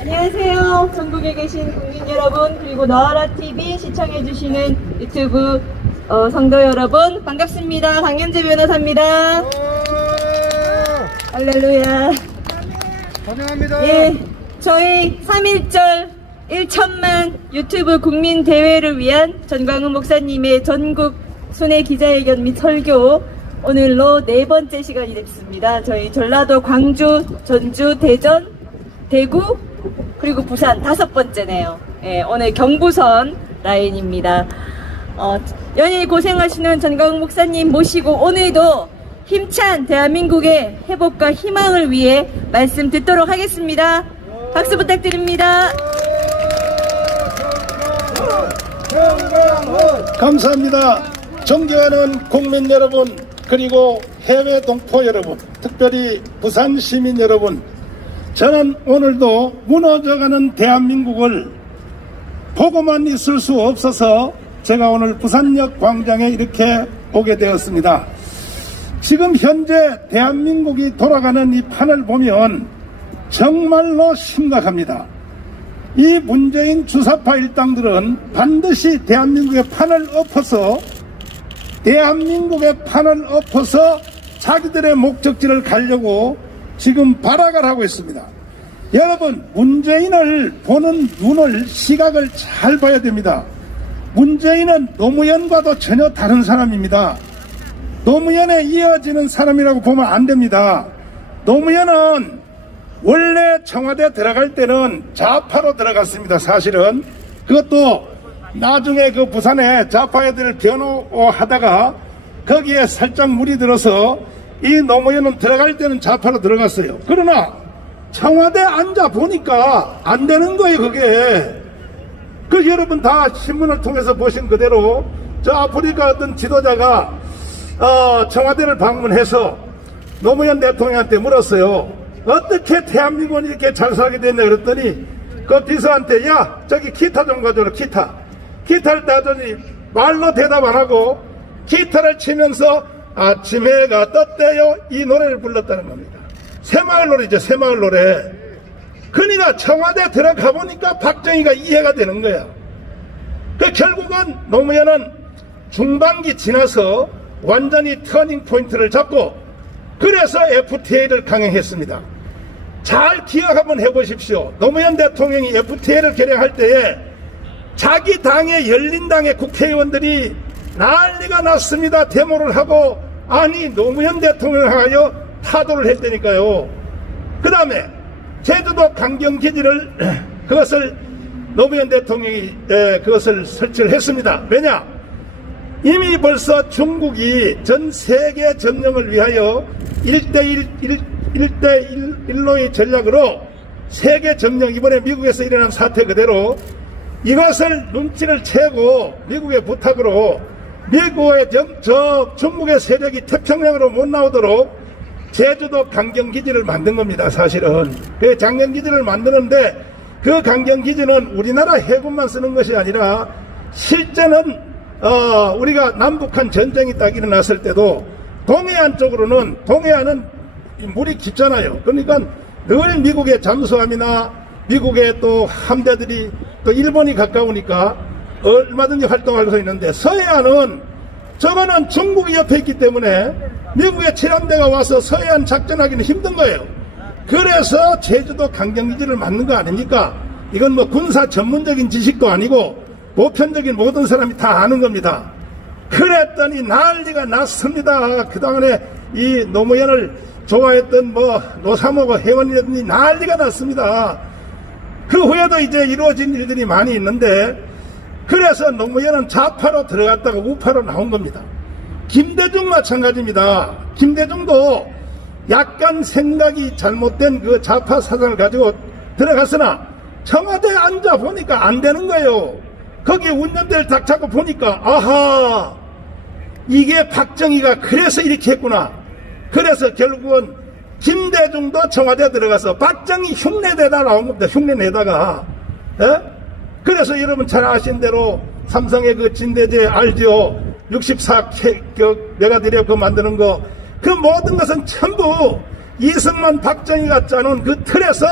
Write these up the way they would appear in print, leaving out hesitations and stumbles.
안녕하세요. 전국에 계신 국민 여러분, 그리고 너와라TV 시청해주시는 유튜브 성도 여러분, 반갑습니다. 강현재 변호사입니다. 할렐루야. 환영합니다. 예, 저희 3.1절 1천만 유튜브 국민 대회를 위한 전광훈 목사님의 전국 순회 기자회견 및 설교, 오늘로 4번째 시간이 됐습니다. 저희 전라도, 광주, 전주, 대전, 대구, 그리고 부산 5번째네요. 예, 오늘 경부선 라인입니다. 연일 고생하시는 전광훈 목사님 모시고 오늘도 힘찬 대한민국의 회복과 희망을 위해 말씀 듣도록 하겠습니다. 박수 부탁드립니다. 감사합니다. 존경하는 국민 여러분, 그리고 해외 동포 여러분, 특별히 부산 시민 여러분, 저는 오늘도 무너져가는 대한민국을 보고만 있을 수 없어서 제가 오늘 부산역 광장에 이렇게 오게 되었습니다. 지금 현재 대한민국이 돌아가는 이 판을 보면 정말로 심각합니다. 이 문재인 주사파 일당들은 반드시 대한민국의 판을 엎어서 자기들의 목적지를 가려고 지금 발악을 하고 있습니다. 여러분, 문재인을 보는 눈을, 시각을 잘 봐야 됩니다. 문재인은 노무현과도 전혀 다른 사람입니다. 노무현에 이어지는 사람이라고 보면 안 됩니다. 노무현은 원래 청와대 들어갈 때는 좌파로 들어갔습니다. 사실은 그것도 나중에 그 부산에 좌파 애들 변호하다가 거기에 살짝 물이 들어서 이 노무현은 들어갈 때는 좌파로 들어갔어요. 그러나 청와대 앉아 보니까 안 되는 거예요. 그게 여러분 다 신문을 통해서 보신 그대로 저 아프리카 어떤 지도자가 청와대를 방문해서 노무현 대통령한테 물었어요. 어떻게 대한민국은 이렇게 잘 살게 됐냐 그랬더니 그 비서한테, 야, 저기 기타 좀 가져라. 기타를 따더니 말로 대답 안 하고 기타를 치면서 아침 해가 떴대요, 이 노래를 불렀다는 겁니다. 새마을 노래죠. 새마을 노래. 그러니까 청와대 들어가 보니까 박정희가 이해가 되는 거야. 결국은 노무현은 중반기 지나서 완전히 터닝 포인트를 잡고 그래서 FTA를 강행했습니다. 잘 기억 한번 해보십시오. 노무현 대통령이 FTA를 결행할 때에 자기 당의 열린당의 국회의원들이 난리가 났습니다. 데모를 하고, 아니 노무현 대통령을 향하여 타도를 했다니까요. 그 다음에 제주도 강경기지를 그것을 노무현 대통령이 그것을 설치를 했습니다. 왜냐? 이미 벌써 중국이 전 세계 점령을 위하여 1대1로의 전략으로 세계 점령, 이번에 미국에서 일어난 사태 그대로 이것을 눈치를 채고 미국의 부탁으로 미국의 중국의 세력이 태평양으로 못 나오도록 제주도 강경기지를 만든 겁니다. 사실은 그 강경기지를 만드는데 그 강경기지는 우리나라 해군만 쓰는 것이 아니라 실제는 우리가 남북한 전쟁이 딱 일어났을 때도 동해안 쪽으로는, 동해안은 물이 깊잖아요. 그러니까 늘 미국의 잠수함이나 미국의 또 함대들이, 또 일본이 가까우니까 얼마든지 활동할 수 있는데, 서해안은 저거는 중국이 옆에 있기 때문에 미국의 칠함대가 와서 서해안 작전하기는 힘든 거예요. 그래서 제주도 강경기지를 만든 거 아닙니까? 이건 뭐 군사 전문적인 지식도 아니고 보편적인 모든 사람이 다 아는 겁니다. 그랬더니 난리가 났습니다. 그동안에 이 노무현을 좋아했던 뭐 노사모가 회원이라든지 난리가 났습니다. 그 후에도 이제 이루어진 일들이 많이 있는데, 그래서 노무현은 좌파로 들어갔다가 우파로 나온 겁니다. 김대중 마찬가지입니다. 김대중도 약간 생각이 잘못된 그 좌파 사상을 가지고 들어갔으나 청와대에 앉아 보니까 안 되는 거예요. 거기 운전대를 딱 잡고 보니까 아하, 이게 박정희가 그래서 이렇게 했구나. 그래서 결국은 김대중도 청와대에 들어가서 박정희 흉내내다 나온 겁니다. 흉내내다가. 에? 그래서 여러분 잘 아신 대로 삼성의 그 진대제 알죠? 64메가드리어 그 만드는 거, 그 모든 것은 전부 이승만 박정희가 짜놓은 그 틀에서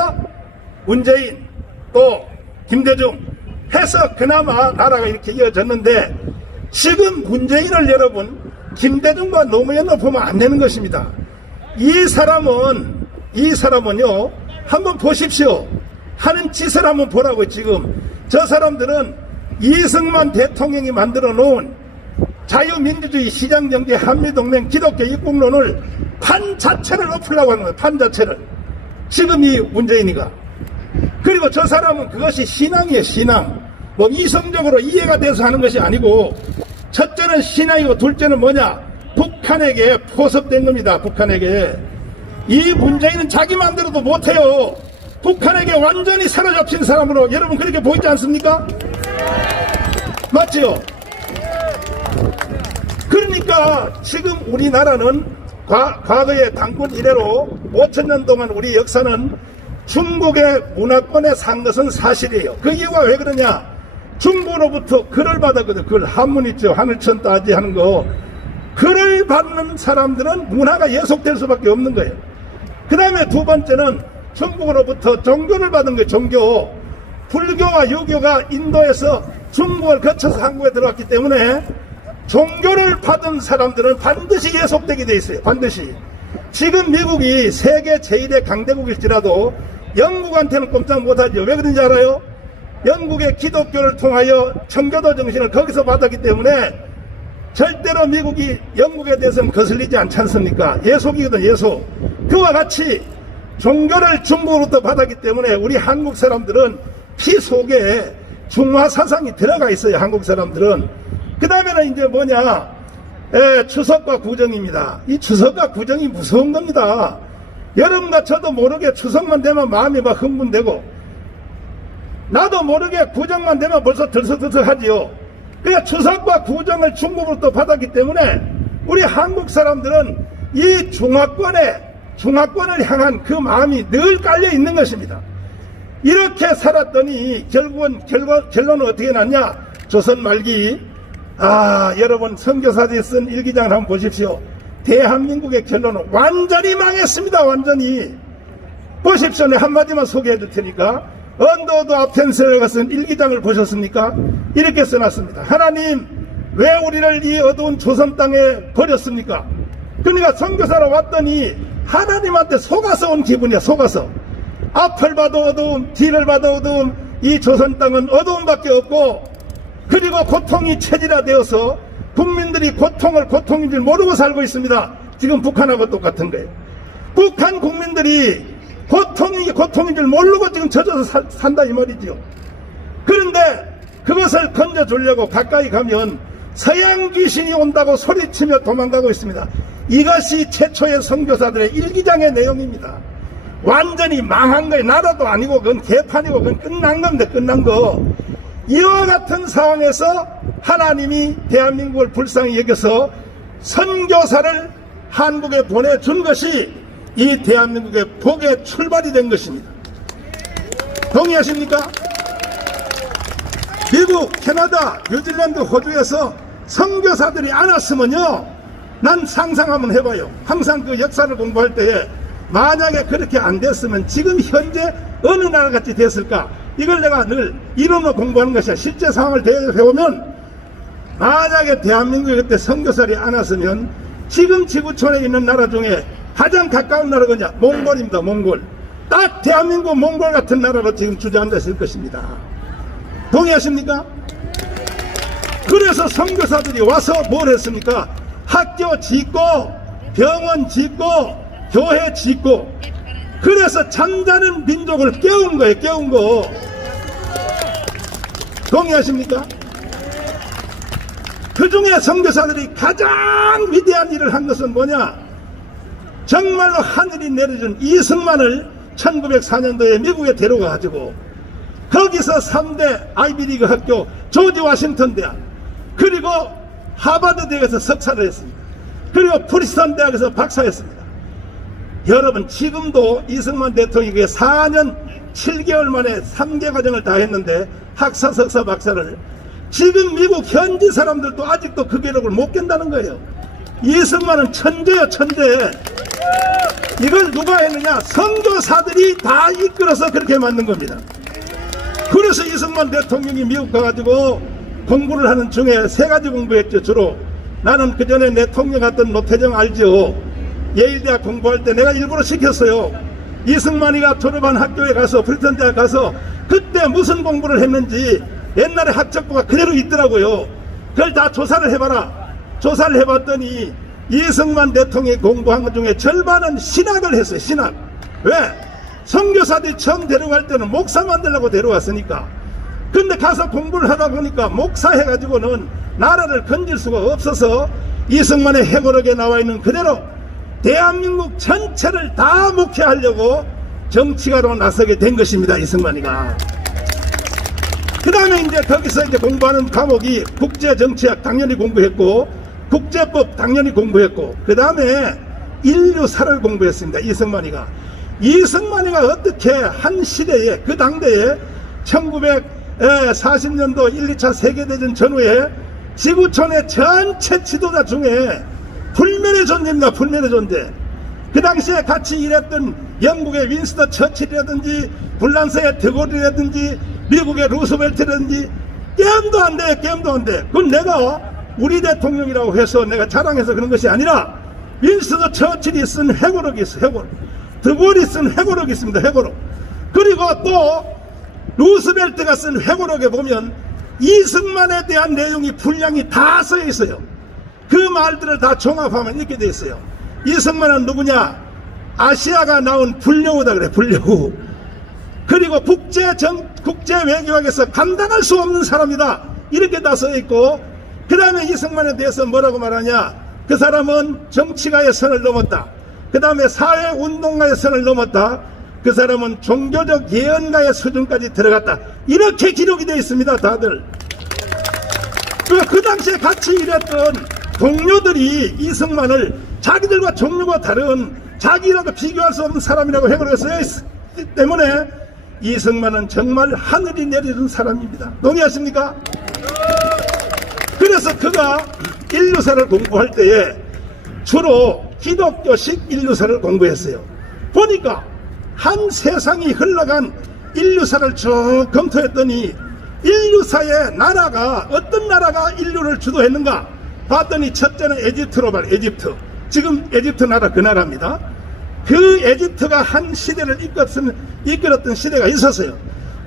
문재인 또 김대중 해서 그나마 나라가 이렇게 이어졌는데, 지금 문재인을 여러분 김대중과 노무현을 보면 안 되는 것입니다. 이 사람은요, 한번 보십시오. 하는 짓을 한번 보라고. 지금 저 사람들은 이승만 대통령이 만들어 놓은 자유민주주의 시장경제 한미동맹 기독교 입국론을 판 자체를 엎으려고 하는 거예요. 판 자체를. 지금 이 문재인이가. 그리고 저 사람은 그것이 신앙이에요. 신앙. 뭐 이성적으로 이해가 돼서 하는 것이 아니고, 첫째는 신앙이고 둘째는 뭐냐, 북한에게 포섭된 겁니다. 북한에게. 이 문재인은 자기 마음대로도 못해요. 북한에게 완전히 사로잡힌 사람으로 여러분 그렇게 보이지 않습니까? 맞죠? 그러니까 지금 우리나라는 과거의 당군 이래로 5,000년 동안 우리 역사는 중국의 문화권에 산 것은 사실이에요. 그 이유가 왜 그러냐? 중국으로부터 글을 받았거든요. 글, 한문 있죠. 하늘천 따지 하는 거. 글을 받는 사람들은 문화가 예속될 수밖에 없는 거예요. 그 다음에 두 번째는 중국으로부터 종교를 받은 거예요. 종교. 불교와 유교가 인도에서 중국을 거쳐서 한국에 들어왔기 때문에 종교를 받은 사람들은 반드시 예속되게 돼 있어요. 반드시. 지금 미국이 세계 제1의 강대국일지라도 영국한테는 꼼짝 못하죠. 왜 그런지 알아요? 영국의 기독교를 통하여 청교도 정신을 거기서 받았기 때문에 절대로 미국이 영국에 대해서는 거슬리지 않지 않습니까? 예속이거든, 예속. 그와 같이 종교를 중국으로부터 받았기 때문에 우리 한국 사람들은 피 속에 중화 사상이 들어가 있어요. 한국 사람들은. 그 다음에는 이제 뭐냐, 추석과 구정입니다. 이 추석과 구정이 무서운 겁니다. 여러분과 저도 모르게 추석만 되면 마음이 막 흥분되고, 나도 모르게 구정만 되면 벌써 들썩들썩하지요. 그러니까 추석과 구정을 중국으로부터 받았기 때문에 우리 한국 사람들은 이 중화권을 향한 그 마음이 늘 깔려 있는 것입니다. 이렇게 살았더니 결론은 어떻게 났냐? 조선 말기, 여러분 선교사들이 쓴 일기장을 한번 보십시오. 대한민국의 결론은 완전히 망했습니다. 완전히. 보십시오. 내 한마디만 소개해 줄 테니까. 언더우드 아펜스가 쓴 일기장을 보셨습니까? 이렇게 써놨습니다. 하나님, 왜 우리를 이 어두운 조선 땅에 버렸습니까? 그러니까 선교사로 왔더니 하나님한테 속아서 온 기분이야. 속아서. 앞을 봐도 어두움, 뒤를 봐도 어두움, 이 조선 땅은 어두움밖에 없고, 그리고 고통이 체질화되어서 국민들이 고통을 고통인 줄 모르고 살고 있습니다. 지금 북한하고 똑같은 거예요. 북한 국민들이 고통이 고통인 줄 모르고 지금 젖어서 산다 이 말이지요. 그런데 그것을 건져주려고 가까이 가면 서양 귀신이 온다고 소리치며 도망가고 있습니다. 이것이 최초의 선교사들의 일기장의 내용입니다. 완전히 망한 거예요. 나라도 아니고 그건 개판이고 그건 끝난 겁니다. 끝난 거. 이와 같은 상황에서 하나님이 대한민국을 불쌍히 여겨서 선교사를 한국에 보내준 것이 이 대한민국의 복의 출발이 된 것입니다. 동의하십니까? 미국, 캐나다, 뉴질랜드, 호주에서 선교사들이 안 왔으면요, 난 상상 한번 해봐요. 항상 그 역사를 공부할 때에 만약에 그렇게 안 됐으면 지금 현재 어느 나라같이 됐을까? 이걸 내가 늘 이론으로 공부하는 것이야. 실제 상황을 대해보면 만약에 대한민국에 그때 선교사들이 안 왔으면 지금 지구촌에 있는 나라 중에 가장 가까운 나라가 뭐냐? 몽골입니다. 몽골. 딱 대한민국 몽골 같은 나라로 지금 주저앉아 있을 것입니다. 동의하십니까? 그래서 선교사들이 와서 뭘 했습니까? 학교 짓고 병원 짓고 교회 짓고 그래서 잠자는 민족을 깨운 거예요. 깨운 거. 동의하십니까? 그 중에 선교사들이 가장 위대한 일을 한 것은 뭐냐? 정말로 하늘이 내려준 이승만을 1904년도에 미국에 데려가가지고 거기서 3대 아이비리그 학교 조지 워싱턴 대학 그리고 하버드 대학에서 석사를 했습니다. 그리고 프리스턴 대학에서 박사했습니다. 여러분 지금도 이승만 대통령이 4년 7개월 만에 3개 과정을 다 했는데 학사, 석사, 박사를 지금 미국 현지 사람들도 아직도 그 기록을 못 깬다는 거예요. 이승만은 천재요 천재. 이걸 누가 했느냐? 선교사들이 다 이끌어서 그렇게 만든 겁니다. 그래서 이승만 대통령이 미국 가가지고 공부를 하는 중에 3가지 공부했죠. 주로 나는 그 전에 내 통역 갔던 노태정 알죠? 예일대학 공부할 때 내가 일부러 시켰어요. 이승만이가 졸업한 학교에 가서 프리턴 대학 가서 그때 무슨 공부를 했는지 옛날에 학적부가 그대로 있더라고요. 그걸 다 조사를 해봐라. 조사를 해봤더니 이승만 대통령이 공부한 것 중에 절반은 신학을 했어요. 신학. 왜? 선교사들이 처음 데려갈 때는 목사 만들려고 데려왔으니까. 근데 가서 공부를 하다 보니까 목사 해가지고는 나라를 건질 수가 없어서 이승만의 해고록에 나와 있는 그대로 대한민국 전체를 다 목회하려고 정치가로 나서게 된 것입니다. 이승만이가. 그 다음에 이제 거기서 이제 공부하는 과목이 국제정치학 당연히 공부했고 국제법 당연히 공부했고 그 다음에 인류사를 공부했습니다. 이승만이가. 이승만이가 어떻게 한 시대에 그 당대에 1940년도 1, 2차 세계대전 전후에 지구촌의 전체 지도자 중에 불멸의 존재입니다. 불멸의 존재. 그 당시에 같이 일했던 영국의 윈스턴 처칠이라든지 불란서의 드골이라든지 미국의 루스벨트라든지 게임도 안 돼. 게임도 안 돼. 그건 내가 우리 대통령이라고 해서 내가 자랑해서 그런 것이 아니라 윈스턴 처칠이 쓴 회고록이 있어. 회고록. 드골이 쓴 회고록이 있습니다. 회고록. 그리고 또 루스벨트가 쓴 회고록에 보면 이승만에 대한 내용이 분량이 다 써 있어요. 그 말들을 다 종합하면 이렇게 돼 있어요. 이승만은 누구냐? 아시아가 나온 불려우다 그래. 불려우. 그리고 국제 외교학에서 감당할 수 없는 사람이다. 이렇게 다 써 있고 그 다음에 이승만에 대해서 뭐라고 말하냐? 그 사람은 정치가의 선을 넘었다. 그 다음에 사회운동가의 선을 넘었다. 그 사람은 종교적 예언가의 수준까지 들어갔다. 이렇게 기록이 되어 있습니다. 다들. 그 당시에 같이 일했던 동료들이 이승만을 자기들과 종류가 다른 자기라고 비교할 수 없는 사람이라고 해고록에 써있기 때문에 이승만은 정말 하늘이 내려준 사람입니다. 동의하십니까? 그래서 그가 인류사를 공부할 때에 주로 기독교식 인류사를 공부했어요. 보니까 한 세상이 흘러간 인류사를 쭉 검토했더니 인류사의 나라가 어떤 나라가 인류를 주도했는가 봤더니 첫째는 에집트로 말 에집트. 지금 에집트 나라 그 나라입니다. 그 에집트가 한 시대를 이끌었던 시대가 있었어요.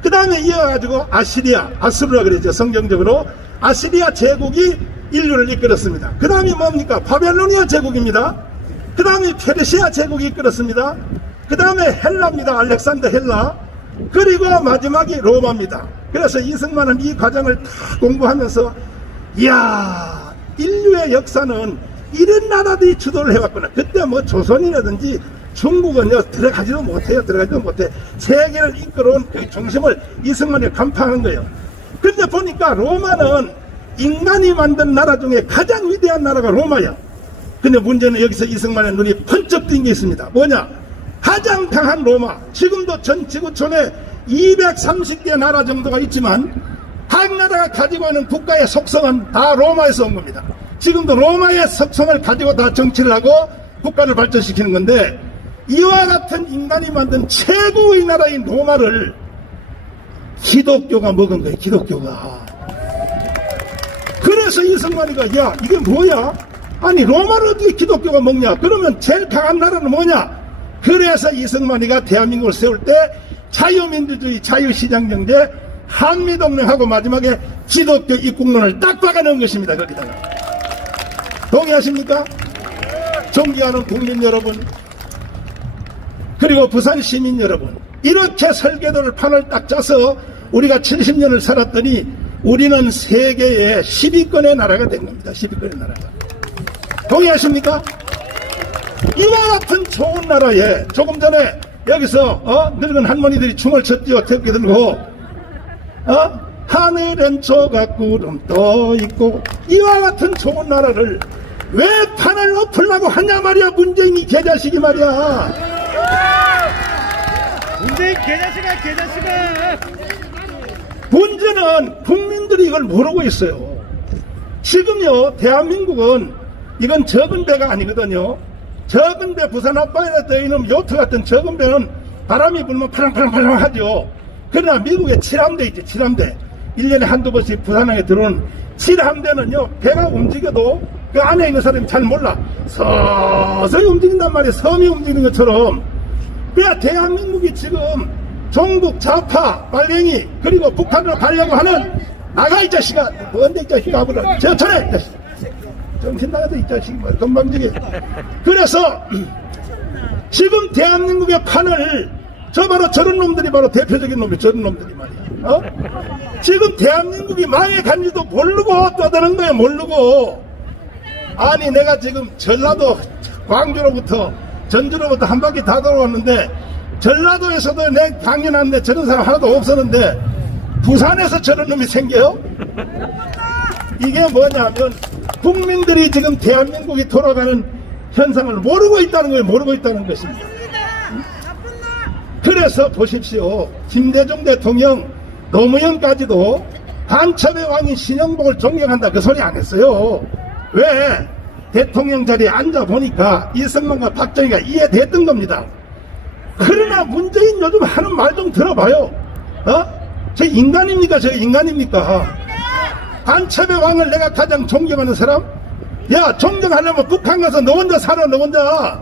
그 다음에 이어가지고 아시리아, 아수르라 그러죠. 성경적으로 아시리아 제국이 인류를 이끌었습니다. 그 다음이 뭡니까? 바벨로니아 제국입니다. 그 다음에 페르시아 제국이 이끌었습니다. 그 다음에 헬라입니다. 알렉산더 헬라. 그리고 마지막이 로마입니다. 그래서 이승만은 이 과정을 다 공부하면서 이야, 인류의 역사는 이런 나라들이 주도를 해왔구나. 그때 뭐 조선이라든지 중국은요 들어가지도 못해요. 들어가지도 못해. 세계를 이끌어온 그 중심을 이승만이 간파하는 거예요. 그런데 보니까 로마는 인간이 만든 나라 중에 가장 위대한 나라가 로마야. 근데 문제는 여기서 이승만의 눈이 번쩍 띈 게 있습니다. 뭐냐? 가장 강한 로마. 지금도 전 지구촌에 230개 나라 정도가 있지만 각 나라가 가지고 있는 국가의 속성은 다 로마에서 온 겁니다. 지금도 로마의 석성을 가지고 다 정치를 하고 국가를 발전시키는 건데, 이와 같은 인간이 만든 최고의 나라인 로마를 기독교가 먹은 거예요. 기독교가. 그래서 이승만이가 야 이게 뭐야? 아니 로마를 어떻게 기독교가 먹냐? 그러면 제일 강한 나라는 뭐냐? 그래서 이승만이가 대한민국을 세울 때 자유민주주의, 자유시장경제, 한미동맹하고 마지막에 기독교 입국론을 딱 박아넣은 것입니다. 거기다가. 동의하십니까? 존경하는 국민 여러분, 그리고 부산 시민 여러분, 이렇게 설계도를 판을 딱 짜서 우리가 70년을 살았더니 우리는 세계의 10위권의 나라가 된 겁니다. 10위권의 나라가. 동의하십니까? 이와 같은 좋은 나라에 조금 전에 여기서 늙은 할머니들이 춤을 췄죠. 태극기 들고 하늘엔 조각구름 떠있고, 이와 같은 좋은 나라를 왜 판을 엎으려고 하냐 말이야. 문재인이 개자식이 말이야. 문재인 개자식아 개자식아. 문제는 국민들이 이걸 모르고 있어요. 지금요 대한민국은 이건 적은 배가 아니거든요. 적은 배, 부산 앞바다에 떠있는 요트 같은 적은 배는 바람이 불면 팔랑팔랑 하죠. 그러나 미국의 칠함대 있죠. 칠함대. 1년에 한두 번씩 부산항에 들어오는 칠함대는요, 배가 움직여도 그 안에 있는 사람이 잘 몰라. 서서히 움직인단 말이에요. 섬이 움직이는 것처럼. 그래야 대한민국이 지금 종북, 좌파, 빨갱이, 그리고 북한으로 가려고 하는, 나가 이 자식아. 뭔데 이 자식아. 아무나 저천해 이 자식. 정신 나가서 이 자식이 뭐 건방지게. 그래서 지금 대한민국의 판을 바로 저런 놈들이 바로 대표적인 놈이 저런 놈들이 말이야. 지금 대한민국이 망해간지도 모르고 떠드는 거예요. 모르고. 아니 내가 지금 전라도 광주로부터 전주로부터 한 바퀴 다 돌아왔는데, 전라도에서도 내 강연하는데 저런 사람 하나도 없었는데 부산에서 저런 놈이 생겨요? 이게 뭐냐면 국민들이 지금 대한민국이 돌아가는 현상을 모르고 있다는 거예요. 모르고 있다는 것입니다. 그래서 보십시오. 김대중 대통령, 노무현까지도 간첩의 왕인 신영복을 존경한다 그 소리 안 했어요. 왜? 대통령 자리에 앉아보니까 이승만과 박정희가 이해됐던 겁니다. 그러나 문재인 요즘 하는 말 좀 들어봐요. 저 인간입니까? 저 인간입니까? 간첩의 왕을 내가 가장 존경하는 사람? 야, 존경하려면 북한 가서 너 혼자 살아, 너 혼자.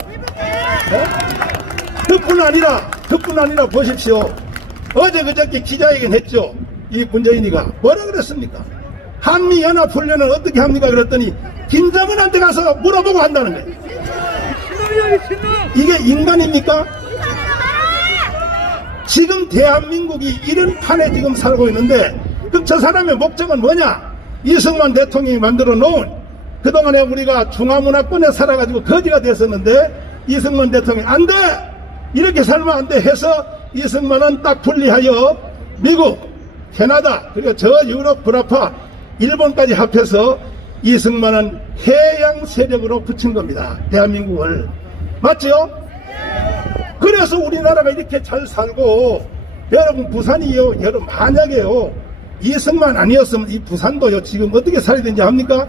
그뿐 아니라 보십시오. 어제 그저께 기자회견 했죠. 이 문재인이가 뭐라 그랬습니까? 한미연합훈련을 어떻게 합니까? 그랬더니 김정은한테 가서 물어보고 한다는 거예요. 이게 인간입니까? 지금 대한민국이 이런 판에 지금 살고 있는데, 그럼 저 사람의 목적은 뭐냐? 이승만 대통령이 만들어 놓은, 그동안에 우리가 중화문화권에 살아가지고 거지가 됐었는데 이승만 대통령이 안 돼! 이렇게 살면 안 돼 해서 이승만은 딱 분리하여 미국, 캐나다, 그리고 저 유럽, 불아파, 일본까지 합해서 이승만은 해양 세력으로 붙인 겁니다. 대한민국을. 맞죠? 그래서 우리나라가 이렇게 잘 살고, 여러분 부산이요, 여러분 만약에요 이승만 아니었으면 이 부산도요 지금 어떻게 살아야 되는지 압니까?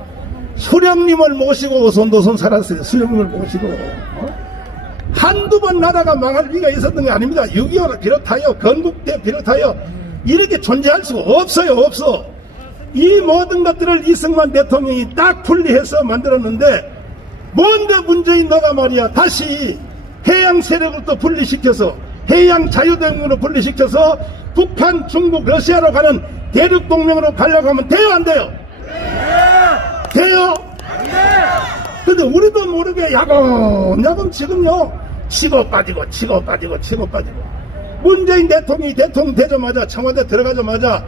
수령님을 모시고 오손도손 살았어요. 수령님을 모시고. 한두 번 나라가 망할 위기가 있었던 게 아닙니다. 6.25를 비롯하여 건국대 비롯하여 이렇게 존재할 수가 없어요. 없어. 이 모든 것들을 이승만 대통령이 딱 분리해서 만들었는데, 뭔데 문재인 너가 말이야 다시 해양 세력을 또 분리시켜서 해양 자유동맹으로 분리시켜서 북한, 중국, 러시아로 가는 대륙동맹으로 가려고 하면 돼요 안 돼요? 돼요? 근데 우리도 모르게 야금야금 지금요 치고 빠지고 문재인 대통령이 대통령 되자마자 청와대 들어가자마자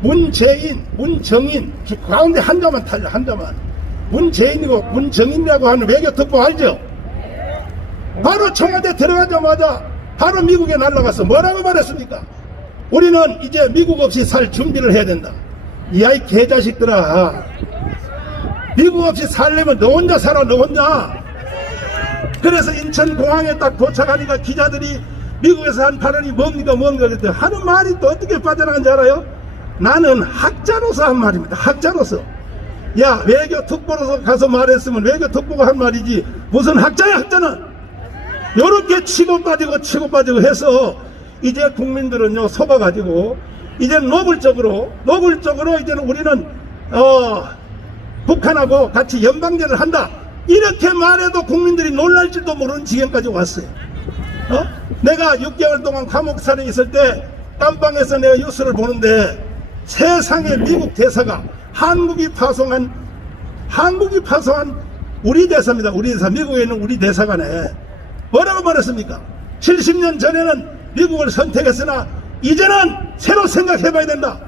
문재인, 문정인 가운데 한자만 탈려. 한자만. 문재인이고 문정인이라고 하는 외교특보 알죠? 바로 청와대 들어가자마자 바로 미국에 날아가서 뭐라고 말했습니까? 우리는 이제 미국 없이 살 준비를 해야 된다. 이 아이 개자식들아, 미국 없이 살려면 너 혼자 살아, 너 혼자. 그래서 인천공항에 딱 도착하니까 기자들이 미국에서 한 발언이 뭡니까 그랬더니 하는 말이 또 어떻게 빠져나간지 알아요? 나는 학자로서 한 말입니다. 학자로서. 야, 외교 특보로서 가서 말했으면 외교 특보가 한 말이지 무슨 학자야, 학자는. 요렇게 치고 빠지고 해서 이제 국민들은요 속아가지고 이제 노골적으로 이제는 우리는 북한하고 같이 연방제를 한다, 이렇게 말해도 국민들이 놀랄지도 모르는 지경까지 왔어요. 내가 6개월 동안 감옥살에 있을 때 깜방에서 내가 뉴스를 보는데 세상에 미국 대사가 한국이 파송한 우리 대사입니다. 우리 대사, 미국에 있는 우리 대사관에 뭐라고 말했습니까? 70년 전에는 미국을 선택했으나 이제는 새로 생각해봐야 된다.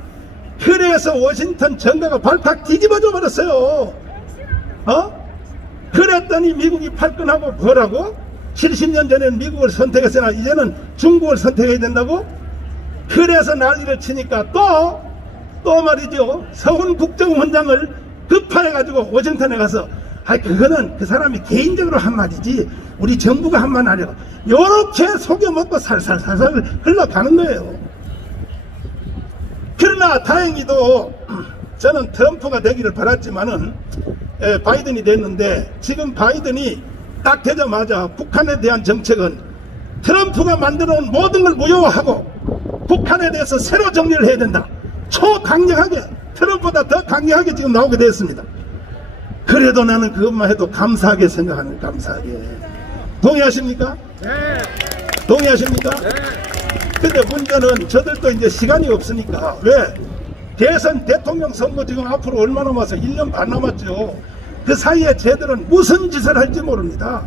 그래서 워싱턴 정가가 발칵 뒤집어져 버렸어요. 그랬더니 미국이 팔끈하고 뭐라고? 70년 전에는 미국을 선택했으나 이제는 중국을 선택해야 된다고? 그래서 난리를 치니까 또 말이죠, 서훈 국정원장을 급파해가지고 워싱턴에 가서 그거는 그 사람이 개인적으로 한 말이지 우리 정부가 한 말 아니라 요렇게 속여먹고 살살 흘러가는 거예요. 그러나 다행히도 저는 트럼프가 되기를 바랐지만은 바이든이 됐는데, 지금 바이든이 딱 되자마자 북한에 대한 정책은 트럼프가 만들어놓은 모든 걸 무효화하고 북한에 대해서 새로 정리를 해야 된다. 초강력하게, 트럼프보다 더 강력하게 지금 나오게 됐습니다. 그래도 나는 그것만 해도 감사하게 생각하는, 감사하게. 동의하십니까? 네. 동의하십니까? 네. 근데 문제는 저들도 이제 시간이 없으니까, 왜? 대선 대통령 선거 지금 앞으로 얼마 남았어? 1년 반 남았죠. 그 사이에 쟤들은 무슨 짓을 할지 모릅니다.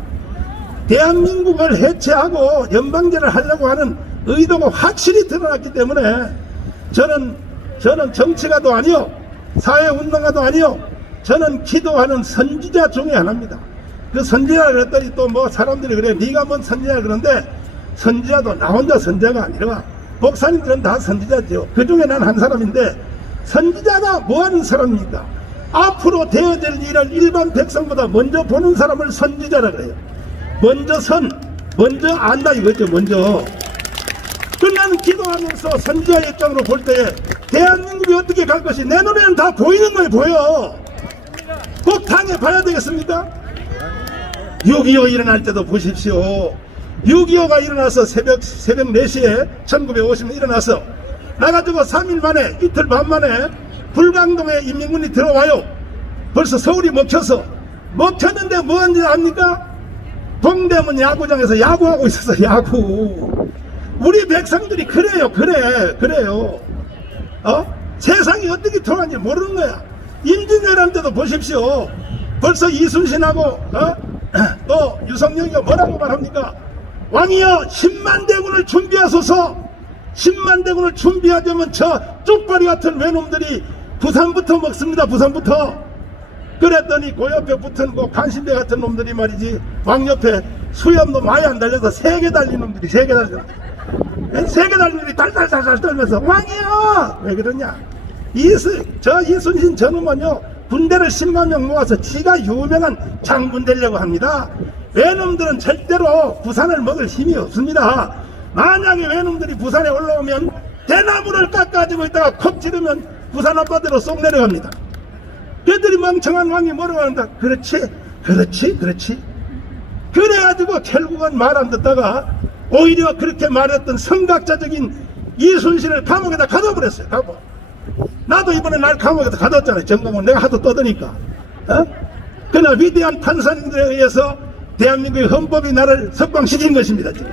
대한민국을 해체하고 연방제를 하려고 하는 의도가 확실히 드러났기 때문에 저는 정치가도 아니요, 사회운동가도 아니요, 저는 기도하는 선지자 중에 하나입니다. 그 선지자 그랬더니 또 뭐 사람들이 그래, 네가 뭔 선지자 그러는데, 선지자도 나 혼자 선지자가 아니라 목사님들은 다 선지자죠. 그 중에 난 한 사람인데, 선지자가 뭐 하는 사람입니까? 앞으로 되어질 일을 일반 백성보다 먼저 보는 사람을 선지자라 그래요. 먼저 안다 이거죠. 먼저. 나는 기도하면서 선지자 입장으로 볼 때 대한민국이 어떻게 갈 것이 내 눈에는 다 보이는 거예요. 보여. 꼭 당해봐야 되겠습니까? 6.25 일어날 때도 보십시오. 6.25가 일어나서 새벽 4시에 1950년 일어나서 나가지고 3일 만에, 이틀 반 만에 불광동에 인민군이 들어와요. 벌써 서울이 먹혔는데 뭐 하는지 압니까? 동대문 야구장에서 야구하고 있었어. 야구. 우리 백성들이 그래요. 세상이 어떻게 돌아가는지 모르는 거야. 임진왜란 때도 보십시오. 벌써 이순신하고 또 유성룡이가 뭐라고 말합니까? 왕이여 10만 대군을 준비하소서. 10만 대군을 준비하자면 저 쪽발이 같은 외놈들이 부산부터 먹습니다. 부산부터. 그랬더니 그 옆에 붙은 그 간신배 같은 놈들이 말이지, 왕 옆에 수염도 많이 안 달려서 3개 달린 놈들이 3개 달린 놈들이 달달달달 떨면서 왕이여! 왜 그러냐? 저 이순신 저놈은요, 군대를 10만 명 모아서 지가 유명한 장군 되려고 합니다. 외놈들은 절대로 부산을 먹을 힘이 없습니다. 만약에 외놈들이 부산에 올라오면 대나무를 깎아지고 있다가 콕 찌르면 부산 앞바다로 쏙 내려갑니다. 그들이 멍청한 왕이 뭐라고 한다? 그렇지. 그래가지고 결국은 말 안 듣다가 오히려 그렇게 말했던 성각자적인 이순신을 감옥에다 가둬버렸어요. 나도 이번에 날 감옥에다 가뒀잖아요. 정강은 내가 하도 떠드니까. 그러나 위대한 판사님들에 의해서 대한민국의 헌법이 나를 석방시킨 것입니다. 지금.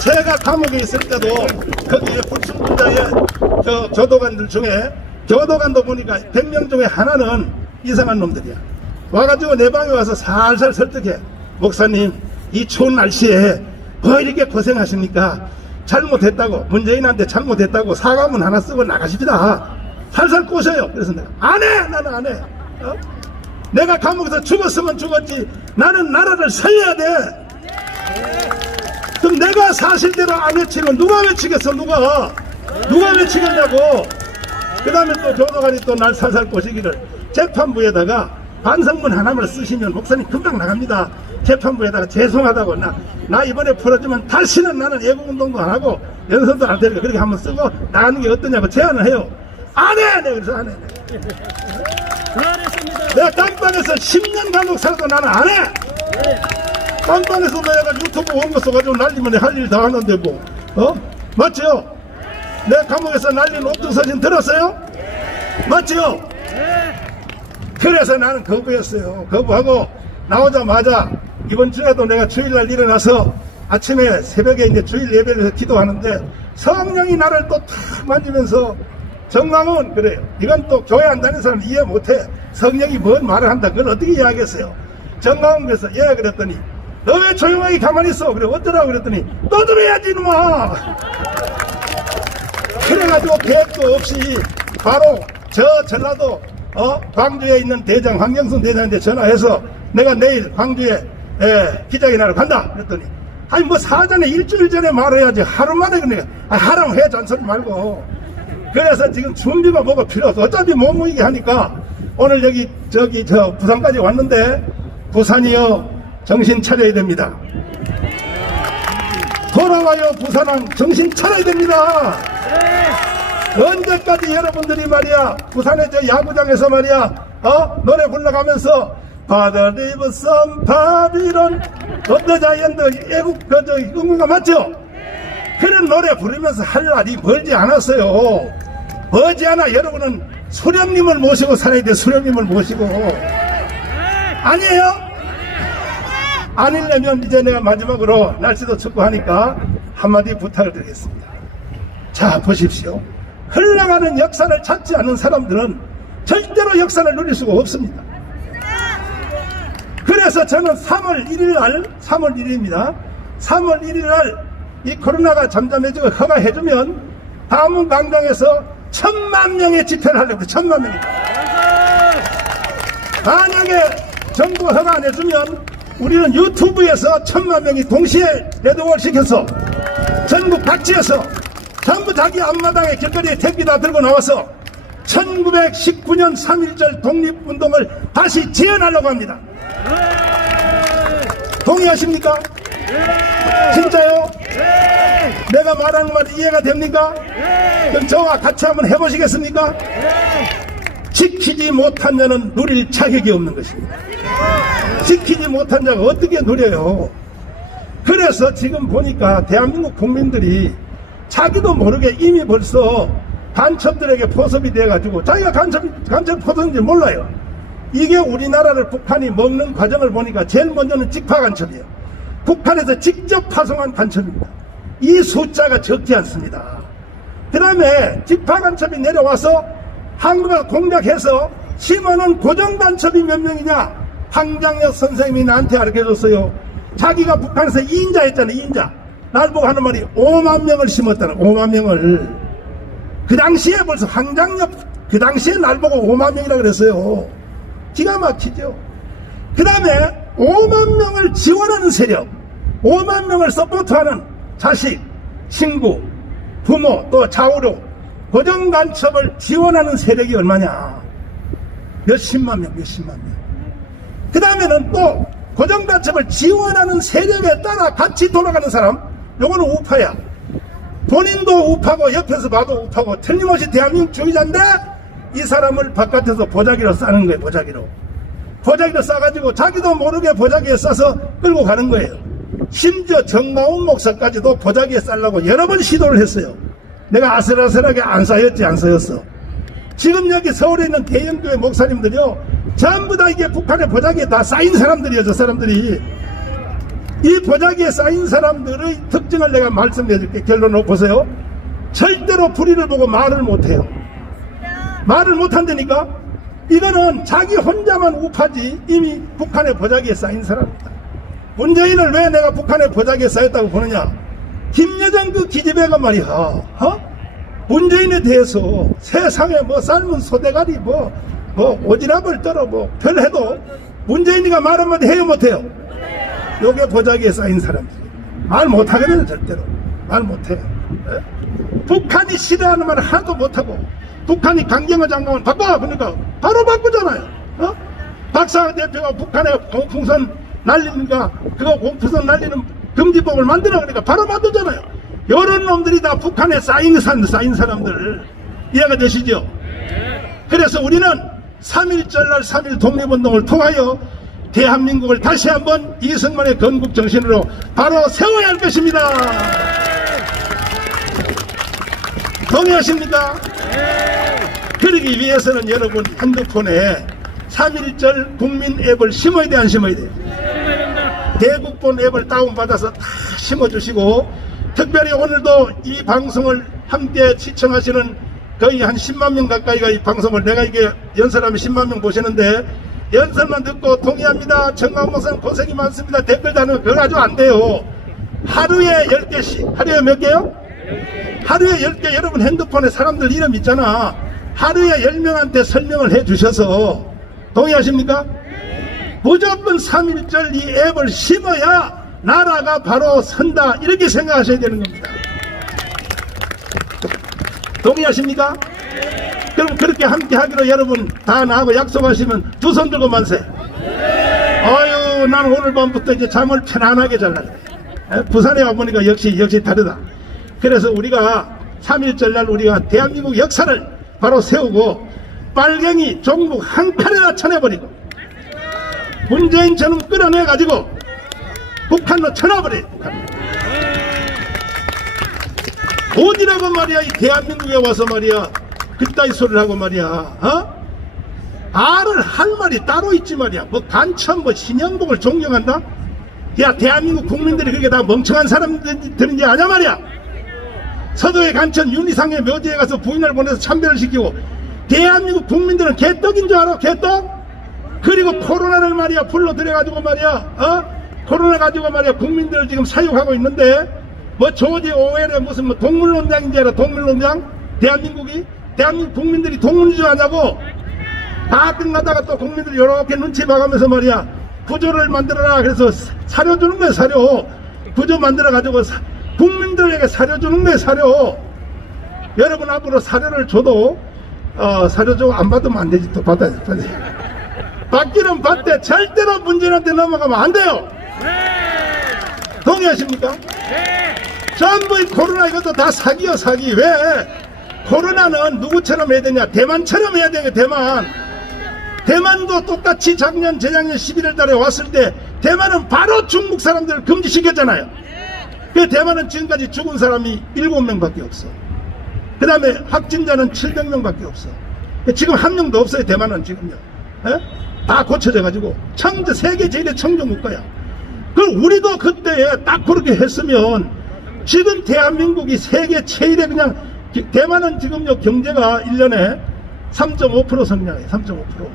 제가 감옥에 있을 때도 거기에 불순분자의 교도관들 중에, 교도관도 보니까 100명 중에 하나는 이상한 놈들이야. 와가지고 내 방에 와서 살살 설득해. 목사님, 이 추운 날씨에 뭐 이렇게 고생하십니까? 잘못했다고, 문재인한테 잘못했다고 사과문 하나 쓰고 나가십니다. 살살 꼬셔요. 그래서 내가 나는 안 해. 내가 감옥에서 죽었으면 죽었지, 나는 나라를 살려야 돼. 그럼 내가 사실대로 안 외치면 누가 외치겠어? 누가 외치겠냐고. 그 다음에 또 교도관이 또 날 살살 꼬시기를, 재판부에다가 반성문 하나만 쓰시면 목사님 금방 나갑니다. 재판부에다가 죄송하다고, 나 이번에 풀어주면 다시는 나는 애국운동도 안 하고 연설도 안 되니까 그렇게 한번 쓰고 나가는 게 어떠냐고 제안을 해요. 안 해! 내가 그래서 안 해. 내가 깜빵에서 10년 감옥 살아도 나는 안 해. 깜빵에서 내가 유튜브 온 거 써가지고 날리면 할 일 다 하는데 뭐, 맞죠? 내 감옥에서 날린 옥중 사진 들었어요? 맞죠? 그래서 나는 거부했어요. 거부하고 나오자마자 이번 주에도 내가 주일날 일어나서 아침에 새벽에 이제 주일 예배를 기도하는데 성령이 나를 또 탁 만지면서 정강훈 그래요. 이건 또 교회 안 다니는 사람 이해 못해. 성령이 뭔 말을 한다. 그걸 어떻게 이해하겠어요? 정강훈 그래서 예 그랬더니 너 왜 조용하게 가만히 있어? 그래 어쩌라고 그랬더니 떠들어야지 이놈아. 그래가지고 계획도 없이 바로 저 전라도 광주에 있는 대장 황경순 대장한테 전화해서 내가 내일 광주에 기자회견하러 간다 그랬더니 아니 뭐 사전에 일주일 전에 말해야지 하루 만에 그냥 하라고 해 잔소리 말고. 그래서 지금 준비가 뭐가 필요 없어. 어차피 못 모이게 하니까 오늘 여기 저 부산까지 왔는데 부산이요 정신 차려야 됩니다. 돌아와요 부산항 정신 차려야 됩니다. 언제까지 여러분들이 말이야 부산의 저 야구장에서 말이야 노래 불러가면서 Father live some Babylon 롯데자이언트 애국 응원가 맞죠? 그런 노래 부르면서 할 날이 멀지 않았어요. 머지않아 여러분은 수령님을 모시고 살아야 돼. 수령님을 모시고. 아니에요? 아니려면 이제 내가 마지막으로 날씨도 춥고 하니까 한마디 부탁을 드리겠습니다. 자 보십시오. 흘러가는 역사를 찾지 않는 사람들은 절대로 역사를 누릴 수가 없습니다. 그래서 저는 3월 1일입니다. 3월 1일날 이 코로나가 잠잠해지고 허가해주면 다음 광장에서 1000만 명의 집회를 하려고 1000만 명이. 만약에 정부 허가 안 해주면 우리는 유튜브에서 1000만 명이 동시에 레드월 시켜서 전국 각지에서 전부 자기 앞마당에 길거리에 택비 다 들고 나와서 1919년 3.1절 독립운동을 다시 재현하려고 합니다. 동의하십니까? 진짜요? 내가 말하는 말이 이해가 됩니까? 그럼 저와 같이 한번 해보시겠습니까? 지키지 못한 자는 누릴 자격이 없는 것입니다. 지키지 못한 자가 어떻게 누려요? 그래서 지금 보니까 대한민국 국민들이 자기도 모르게 이미 벌써 간첩들에게 포섭이 돼가지고 자기가 간첩 포섭인지 몰라요. 이게 우리나라를 북한이 먹는 과정을 보니까 제일 먼저는 직파 간첩이에요. 북한에서 직접 파송한 간첩입니다. 이 숫자가 적지 않습니다. 그 다음에 직파 간첩이 내려와서 한국을 공략해서 심어놓은 고정 간첩이 몇 명이냐? 황장혁 선생님이 나한테 가르쳐줬어요. 자기가 북한에서 2인자 했잖아요. 2인자. 날 보고 하는 말이 5만 명을 심었다는 5만 명을. 그 당시에 벌써 황장혁 그 당시에 날 보고 5만 명이라 그랬어요. 기가 막히죠. 그 다음에 5만 명을 지원하는 세력, 5만 명을 서포트하는 자식, 친구, 부모, 또 좌우로 고정간첩을 지원하는 세력이 얼마냐? 몇십만 명, 몇십만 명. 그 다음에는 또 고정간첩을 지원하는 세력에 따라 같이 돌아가는 사람, 요거는 우파야. 본인도 우파고 옆에서 봐도 우파고 틀림없이 대한민국 주의자인데 이 사람을 바깥에서 보자기로 싸는 거예요. 보자기로 싸가지고 자기도 모르게 보자기에 싸서 끌고 가는 거예요. 심지어 정마훈 목사까지도 보자기에 싸려고 여러 번 시도를 했어요. 내가 아슬아슬하게 안 쌓였지 안 쌓였어. 지금 여기 서울에 있는 대형교회 목사님들이요 전부 다 이게 북한의 보자기에 다 쌓인 사람들이에요. 저 사람들이. 이 보자기에 쌓인 사람들의 특징을 내가 말씀해 줄게. 결론을 보세요. 절대로 불의를 보고 말을 못해요. 말을 못한다니까. 이거는 자기 혼자만 우파지 이미 북한의 보자기에 쌓인 사람입니다. 문재인을 왜 내가 북한의 보자기에 쌓였다고 보느냐. 김여정 그 기집애가 말이야 문재인에 대해서 세상에 뭐 삶은 소대가리 뭐 오지랖을 떨어 뭐 별해도 문재인이가 말 한마디 해요 못해요? 요게 보자기에 쌓인 사람들. 말 못하거든요. 절대로 말 못해요. 북한이 싫어하는 말 하나도 못하고 북한이 강경화 장관을 바꿔 그러니까 바로 바꾸잖아요. 박사학 대표가 북한에 공풍선 날리니까 그거 공풍선 날리는 금지법을 만들어 그러니까 바로 만들잖아요. 이런 놈들이 다 북한에 쌓인 사람들 이해가 되시죠? 그래서 우리는 3.1절 날 3.1 독립운동을 통하여 대한민국을 다시 한번 이승만의 건국 정신으로 바로 세워야 할 것입니다. 동의하십니까? 그러기 위해서는 여러분 핸드폰에 3.1절 국민 앱을 심어야 돼, 안 심어야 돼요? 대국본 앱을 다운받아서 다 심어주시고, 특별히 오늘도 이 방송을 함께 시청하시는 거의 한 10만 명 가까이가 이 방송을, 내가 이게 연설하면 10만 명 보시는데, 연설만 듣고 동의합니다, 정광훈 목사님 고생이 많습니다, 댓글 다는 거 그거 가지고 안 돼요. 하루에 10개씩, 하루에 몇 개요? 하루에 10개. 여러분 핸드폰에 사람들 이름 있잖아. 하루에 10명한테 설명을 해 주셔서, 동의하십니까? 무조건 3.1절 이 앱을 심어야 나라가 바로 선다, 이렇게 생각하셔야 되는 겁니다. 동의하십니까? 그럼 그렇게 함께 하기로 여러분 다 나하고 약속하시면 두 손 들고 만세. 아유, 나는 오늘 밤부터 이제 잠을 편안하게 잘라. 부산에 와보니까 역시 다르다. 그래서 우리가 3.1절 날 우리가 대한민국 역사를 바로 세우고 빨갱이 종북 한 판에다 쳐내버리고 문재인처럼 끌어내가지고 북한로 쳐놔버려. 어디라고 말이야, 이 대한민국에 와서 말이야 그따위 소리를 하고 말이야, 알을 할 말이 따로 있지 말이야. 뭐 간첩, 뭐 신영복을 존경한다? 야, 대한민국 국민들이 그렇게 다 멍청한 사람들인지 아냐 말이야. 서도의 간첩 윤희상의 묘지에 가서 부인을 보내서 참배를 시키고, 대한민국 국민들은 개떡인 줄 알아? 개떡? 그리고 코로나를 말이야 불러들여가지고 말이야, 코로나 가지고 말이야 국민들을 지금 사육하고 있는데, 뭐 조지 오웰의 무슨 뭐 동물농장인지 알아? 동물농장? 대한민국 국민들이 동물인 줄 아냐고. 다 끝나다가 또 국민들이 이렇게 눈치 봐가면서 말이야 구조를 만들어라. 그래서 사료 주는 거야, 사료. 구조 만들어가지고 국민들에게 사료 주는 거야, 사료. 여러분 앞으로 사료를 줘도 사료 좀 안 받으면 안 되지. 또 받아야 돼. 받기는 받되 절대로 문재인한테 넘어가면 안 돼요. 동의하십니까? 전부 이 코로나 이것도 다 사기요, 사기. 왜? 코로나는 누구처럼 해야 되냐? 대만처럼 해야 되냐, 대만. 대만도 똑같이 작년, 재작년 11월 달에 왔을 때 대만은 바로 중국 사람들을 금지시켰잖아요. 그 대만은 지금까지 죽은 사람이 7명밖에 없어. 그 다음에 확진자는 700명밖에 없어. 지금 한 명도 없어요, 대만은 지금요. 다 고쳐져가지고 세계 제일의 청정국가야. 그럼 우리도 그때 딱 그렇게 했으면 지금 대한민국이 세계 최일의 그냥, 대만은 지금요 경제가 1년에 3.5% 성장해. 3.5%.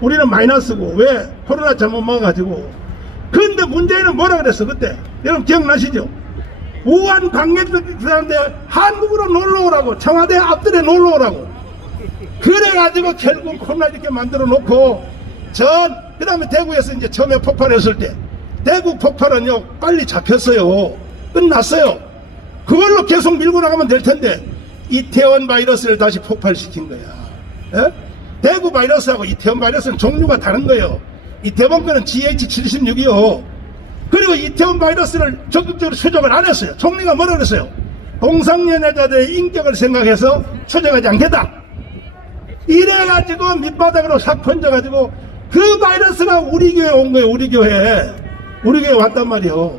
우리는 마이너스고. 왜? 코로나 잘못 먹어가지고. 그런데 문재인은 뭐라 그랬어 그때? 여러분 기억나시죠? 우한 관객들한테 한국으로 놀러오라고, 청와대 앞들에 놀러오라고. 그래가지고 결국 코로나 이렇게 만들어 놓고, 그 다음에 대구에서 이제 처음에 폭발했을 때, 대구 폭발은요 빨리 잡혔어요. 끝났어요. 그걸로 계속 밀고 나가면 될 텐데 이태원 바이러스를 다시 폭발시킨 거야. 대구 바이러스하고 이태원 바이러스는 종류가 다른 거예요. 이태원 거는 GH76이요. 그리고 이태원 바이러스를 적극적으로 추적을 안 했어요. 총리가 뭐라 그랬어요? 동성연애자들의 인격을 생각해서 추적하지 않겠다. 이래가지고 밑바닥으로 싹 번져가지고 그 바이러스가 우리 교회에 온 거예요. 우리 교회에 왔단 말이에요.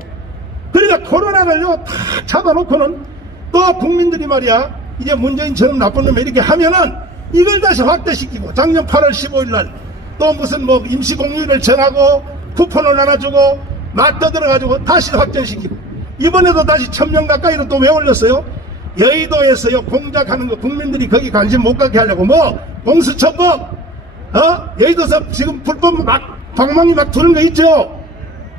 그러니까 코로나를요 다 잡아놓고는 또 국민들이 말이야 이제 문재인처럼 나쁜 놈이 이렇게 하면은 이걸 다시 확대시키고, 작년 8월 15일 날 또 무슨 뭐 임시공휴일을 정하고 쿠폰을 나눠주고 막 떠들어가지고 다시 확전시키고, 이번에도 다시 1000명 가까이로 또 왜 올렸어요? 여의도에서요 공작하는 거 국민들이 거기 관심 못 갖게 하려고 뭐 공수처법, 여의도서 지금 불법 막 방망이 막 두는 거 있죠.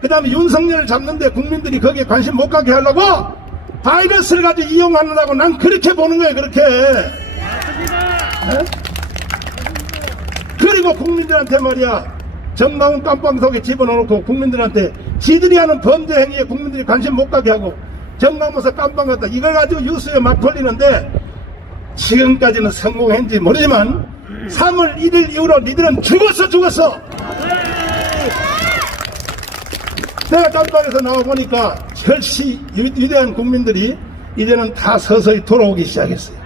그 다음에 윤석열을 잡는데 국민들이 거기에 관심 못 갖게 하려고 바이러스를 가지고 이용하느라고 난 그렇게 보는 거예요. 그렇게. 그리고 국민들한테 말이야 정마운 깜빵 속에 집어넣고 국민들한테 지들이 하는 범죄 행위에 국민들이 관심 못 가게 하고 정강모사 깜빵 갔다 이걸 가지고 뉴스에 막 돌리는데, 지금까지는 성공했는지 모르지만 3월 1일 이후로 니들은 죽었어. 내가 깜빵에서 나와보니까 절시 위대한 국민들이 이제는 다 서서히 돌아오기 시작했어요.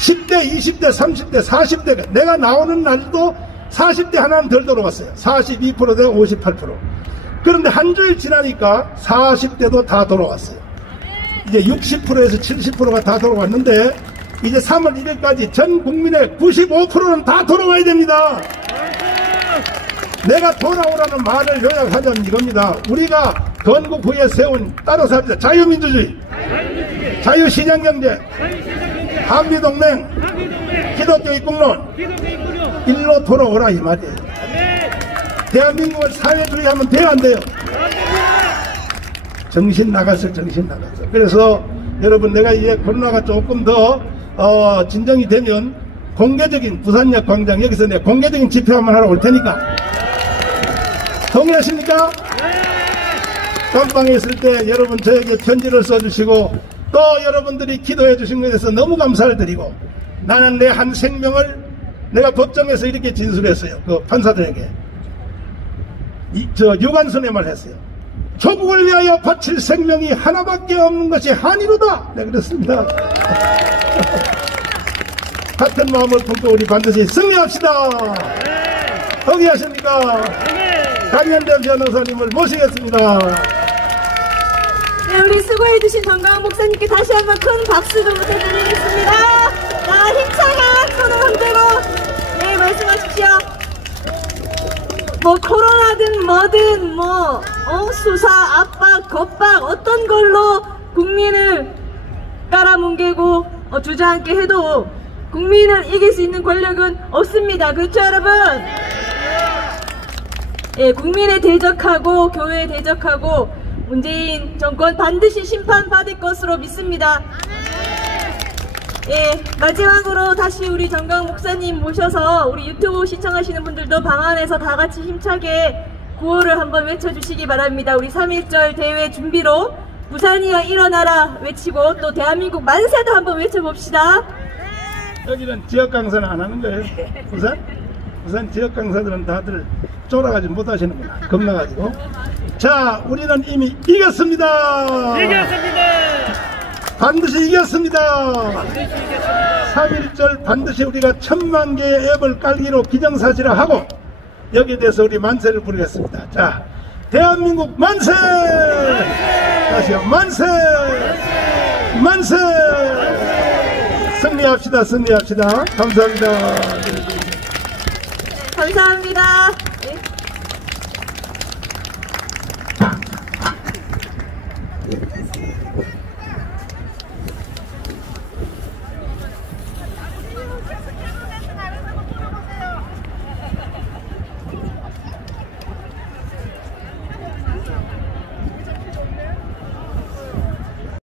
10대, 20대, 30대, 40대가 내가 나오는 날도 40대 하나는 덜 돌아왔어요. 42% 대 58%. 그런데 한 주일 지나니까 40대도 다 돌아왔어요. 이제 60%에서 70%가 다 돌아왔는데 이제 3월 1일까지 전 국민의 95%는 다 돌아와야 됩니다. 내가 돌아오라는 말을 요약하자면 이겁니다. 우리가 건국 후에 세운 따로 삽니다. 자유민주주의, 자유시장경제, 한미동맹, 기독교 입국론, 일로 돌아오라 이 말이에요. 대한민국을 사회주의 하면 돼요 안 돼요? 정신 나갔어요. 정신 나갔어요. 그래서 여러분 내가 이제 코로나가 조금 더 진정이 되면 공개적인 부산역 광장 여기서 내가 공개적인 집회 한번 하러 올 테니까 동의하십니까? 감방에 있을 때 여러분 저에게 편지를 써주시고 또 여러분들이 기도해 주신 것에 대해서 너무 감사를 드리고 나는 내 한 생명을 내가 법정에서 이렇게 진술했어요. 그 판사들에게 유관순의 말 했어요. 조국을 위하여 바칠 생명이 하나밖에 없는 것이 한이로다. 네, 그렇습니다. 같은 마음을 품고 우리 반드시 승리합시다. 동의하십니까? 강현대 변호사님을 모시겠습니다. 네, 우리 수고해주신 정광훈 목사님께 다시 한번 큰 박수 좀 부탁드리겠습니다. 자, 힘차게 손을 흔들고 네, 말씀하십시오. 뭐 코로나든 뭐든 수사, 압박, 겁박 어떤 걸로 국민을 깔아뭉개고 주저앉게 해도 국민을 이길 수 있는 권력은 없습니다. 그렇죠 여러분? 예, 국민에 대적하고 교회에 대적하고 문재인 정권 반드시 심판받을 것으로 믿습니다. 예, 마지막으로 다시 우리 정광훈 목사님 모셔서 우리 유튜브 시청하시는 분들도 방 안에서 다 같이 힘차게 구호를 한번 외쳐주시기 바랍니다. 우리 3.1절 대회 준비로 부산이여 일어나라 외치고 또 대한민국 만세도 한번 외쳐봅시다. 여기는 지역 강사는 안 하는 거예요. 부산 지역 강사들은 다들 쫄아가지고 못 하시는구나. 겁나가지고. 자, 우리는 이미 이겼습니다. 반드시 이겼습니다. 3.1절 반드시 우리가 1000만 개의 앱을 깔기로 기정사실화하고 여기에 대해서 우리 만세를 부르겠습니다. 자, 대한민국 만세! 다시요, 만세! 만세! 승리합시다. 감사합니다. 감사합니다.